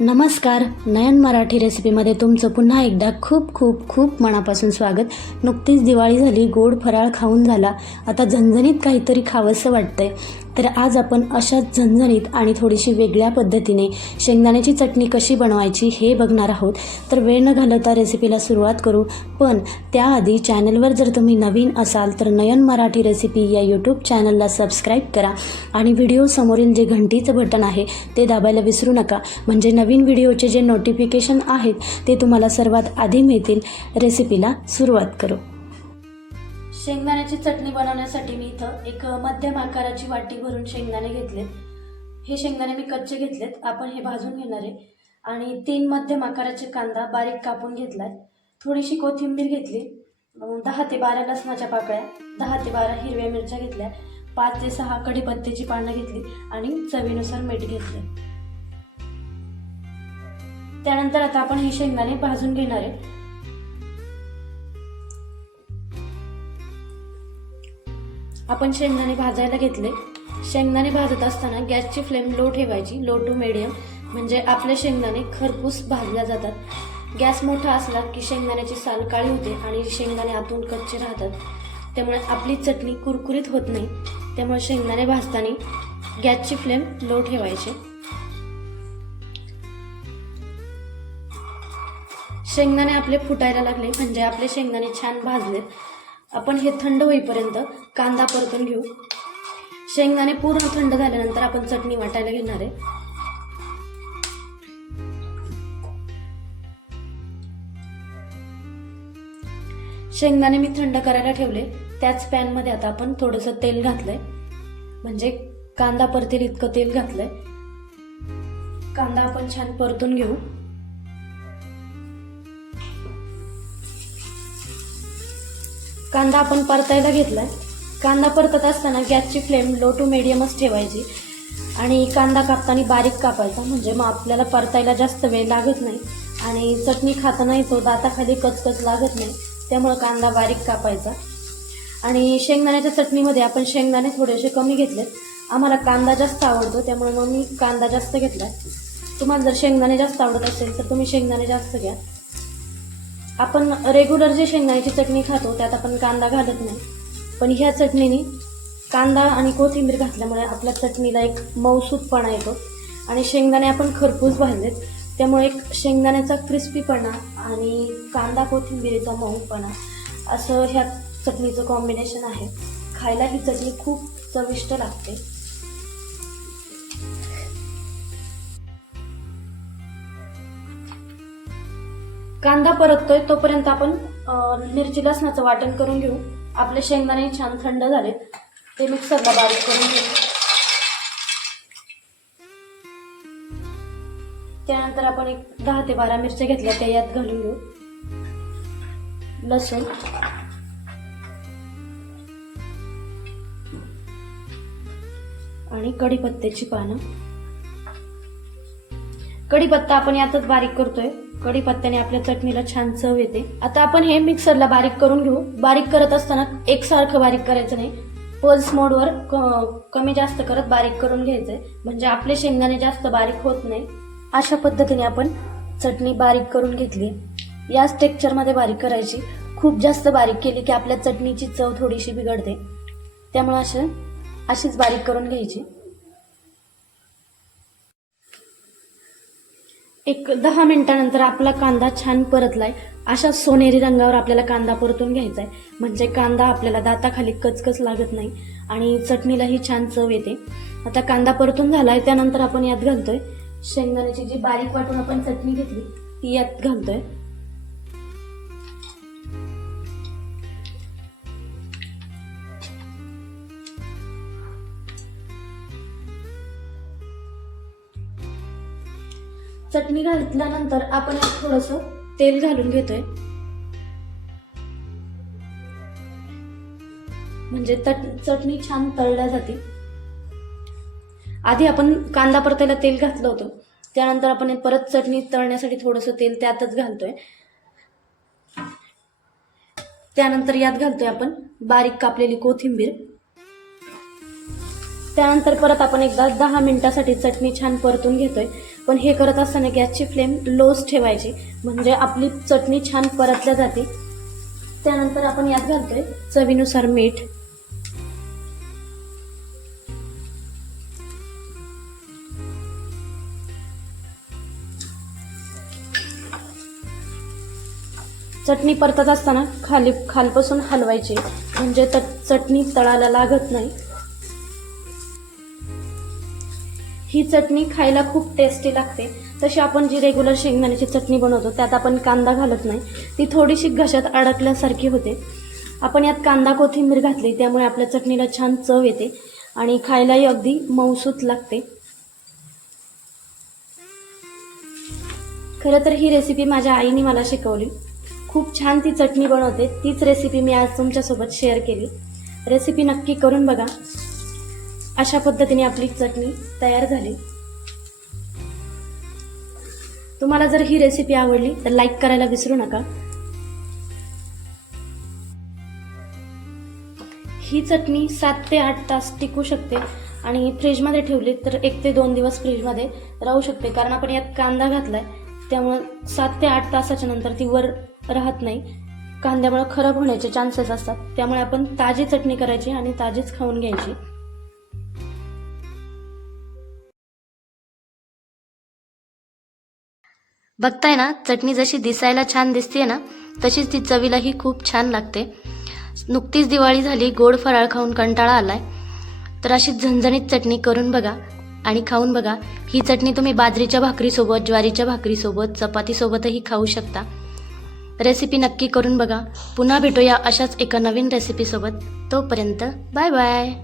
नमस्कार नयन मराठी रेसिपीमध्ये तुमचं पुन्हा एकदा खूप खूप खूप मनापासून स्वागत. नुकतीच दिवाळी झाली गोड फराळ खाऊन झाला. आता झणझणीत काहीतरी खावंसं वाटतंय. तर आज आपण अशाच झणझणीत आणि थोडीशी वेगळ्या पद्धतीने शेंगदाण्याची चटणी कशी बनवायची हे बघणार आहोत. तर वेळ न घालवता रेसिपीला सुरुवात करू. पण त्याआधी चॅनलवर जर तुम्ही नवीन असाल तर नयन मराठी रेसिपी या यूट्यूब चॅनलला सबस्क्राईब करा. आणि व्हिडिओ समोरील जे घंटीचं बटन आहे ते दाबायला विसरू नका. म्हणजे नवीन व्हिडिओचे जे नोटिफिकेशन आहेत ते तुम्हाला सर्वात आधी मिळतील. रेसिपीला सुरुवात करू. शेंगदाण्याची चटणी बनवण्यासाठी मी इथं एक मध्यम आकाराची वाटी भरून शेंगदाणे घेतलेत हे शेंगदाणे मी कच्चे घेतलेत. आपण हे भाजून घेणार आहे. आणि तीन मध्यम आकाराचे कांदा बारीक कापून घेतला आहे थोडीशी कोथिंबीर घेतली. दहा ते बारा लसणाच्या पाकळ्या दहा ते बारा हिरव्या मिरच्या घेतल्या. पाच ते सहा कढीपत्त्याची पानं घेतली आणि चवीनुसार मीठ घेतले त्यानंतर आता आपण ही शेंगदाणे भाजून घेणार आहे. आपण शेंगदाणे भाजायला घेतले. शेंगदाणे भाजत असताना गॅसची फ्लेम लो ठेवायची लो टू मिडियम. म्हणजे आपले शेंगदाणे खरपूस भाजल्या जातात. गॅस मोठा असला की शेंगदाण्याची साल काळी होते आणि शेंगदाणे आतून कच्चे राहतात. त्यामुळे आपली चटणी कुरकुरीत होत नाही. त्यामुळे शेंगदाणे भाजताना गॅसची फ्लेम लो ठेवायची. शेंगदाणे आपले फुटायला लागले. म्हणजे आपले शेंगदाणे छान भाजलेत. आपण हे थंड होईपर्यंत कांदा परतून घेऊ. शेंगदाणे पूर्ण थंड झाल्यानंतर आपण चटणी वाटायला घेणार आहे. शेंगदाणे मी थंड करायला ठेवले. त्याच पॅनमध्ये आता आपण थोडंसं तेल घातलंय. म्हणजे कांदा परतील इतकं तेल घातलंय. कांदा आपण छान परतून घेऊ. कांदा आपण परतायला घेतलाय. कांदा परतत असताना गॅसची फ्लेम लो टू मिडियमच ठेवायची. आणि कांदा कापताना बारीक कापायचा म्हणजे मग आपल्याला परतायला जास्त वेळ लागत नाही. आणि चटणी खातानाही तो दाताखाली कचकच लागत नाही. त्यामुळं कांदा बारीक कापायचा. आणि शेंगदाण्याच्या चटणीमध्ये आपण शेंगदाणे थोडेसे कमी घेतलेत. आम्हाला कांदा जास्त आवडतो त्यामुळे मग मी कांदा जास्त घेतला तुम्हाला जर शेंगदाणे जास्त आवडत असेल तर तुम्ही शेंगदाणे जास्त घ्या. आपण रेग्युलर जे शेंगदाण्याची चटणी खातो त्यात आपण कांदा घालत नाही. पण ह्या चटणीने कांदा आणि कोथिंबीर घातल्यामुळे आपल्या चटणीला एक मौसूदपणा येतो. आणि शेंगदाणे आपण खरपूस भाजलेत त्यामुळे एक शेंगदाण्याचा क्रिस्पीपणा आणि कांदा कोथिंबीरीचा मऊपणा असं ह्या चटणीचं कॉम्बिनेशन आहे. खायला ही चटणी खूप चविष्ट लागते. कांदा परततोय तोपर्यंत आपण मिरची लसणाचं वाटण करून घेऊ. आपले शेंगदाणे छान थंड झालेत. ते मिक्सरला बारीक करून घेऊ. त्यानंतर आपण एक दहा ते बारा मिरच्या घेतल्या त्या यात घालून घेऊ. लसूण. आणि कढीपत्त्याची पानं. कढीपत्ता आपण यातच बारीक करतोय. कढीपत्त्याने आपल्या चटणीला छान चव येते. आता आपण हे मिक्सरला बारीक करून घेऊ. बारीक करत असताना एकसारखं बारीक करायचं नाही. पल्स मोडवर कमी जास्त करत बारीक करून घ्यायचंय. म्हणजे आपले शेंगदाणे जास्त बारीक होत नाही. अशा पद्धतीने आपण चटणी बारीक करून घेतली. याच टेक्चरमध्ये बारीक करायची. खूप जास्त बारीक केली की आपल्या चटणीची चव थोडीशी बिघडते. त्यामुळे असे अशीच बारीक करून घ्यायची. एक दहा मिनिटानंतर आपला कांदा छान परतलाय. अशा सोनेरी रंगावर आपल्याला कांदा परतून घ्यायचा आहे म्हणजे कांदा आपल्याला दाताखाली कचकच लागत नाही आणि चटणीलाही छान चव येते. आता कांदा परतून झालाय त्यानंतर आपण यात घालतोय. शेंगदाण्याची जी बारीक वाटून आपण चटणी घेतली ती यात घालतोय. चटणी घातल्यानंतर आपण थोडस तेल घालून घेतोय. म्हणजे चटणी छान तळल्या जाते. आधी आपण कांदा परतायला तेल घातलं होतं. त्यानंतर आपण परत चटणी तळण्यासाठी थोडंसं तेल त्यातच घालतोय. त्यानंतर यात घालतोय आपण बारीक कापलेली कोथिंबीर. त्यानंतर परत आपण एकदा दहा मिनिटासाठी चटणी छान परतून घेतोय. पण हे करत असताना गॅसची फ्लेम लोच ठेवायची. म्हणजे आपली चटणी छान परतल्या जाते. त्यानंतर आपण यात घालतोय चवीनुसार मीठ. चटणी परतत असताना खाली खालपासून हलवायची. म्हणजे त चटणी तळाला लागत नाही. ही चटणी खायला खूप टेस्टी लागते. तशी आपण जी रेग्युलर शेंगदाण्याची चटणी बनवतो त्यात आपण कांदा घालत नाही. ती थोडीशी घशात अडकल्यासारखी होते. आपण यात कांदा कोथिंबीर घातली त्यामुळे आपल्या चटणीला छान चव येते आणि खायलाही अगदी मऊसूत लागते. खरं तर ही रेसिपी माझ्या आईने मला शिकवली. खूप छान ती चटणी बनवते. तीच रेसिपी मी आज तुमच्यासोबत शेअर केली. रेसिपी नक्की करून बघा. अशा पद्धतीने आपली चटणी तयार झाली. तुम्हाला जर ही रेसिपी आवडली तर लाईक करायला विसरू नका. ही चटणी सात ते आठ तास टिकू शकते आणि फ्रीजमध्ये ठेवली तर एक ते दोन दिवस फ्रीजमध्ये राहू शकते. कारण आपण यात कांदा घातलाय त्यामुळं सात ते आठ तासाच्या नंतर ती वर राहत नाही. कांद्यामुळे खराब होण्याचे चान्सेस असतात. त्यामुळे आपण ताजी चटणी करायची आणि ताजीच खाऊन घ्यायची. बघताय ना चटणी जशी दिसायला छान दिसते ना तशीच ती चवीलाही खूप छान लागते. नुकतीच दिवाळी झाली गोड फराळ खाऊन कंटाळा आलाय. तर अशी झणझणीत चटणी करून बघा आणि खाऊन बघा. ही चटणी तुम्ही बाजरीच्या भाकरीसोबत ज्वारीच्या भाकरीसोबत चपातीसोबतही खाऊ शकता. रेसिपी नक्की करून बघा. पुन्हा भेटूया अशाच एका नवीन रेसिपीसोबत. तोपर्यंत बाय बाय.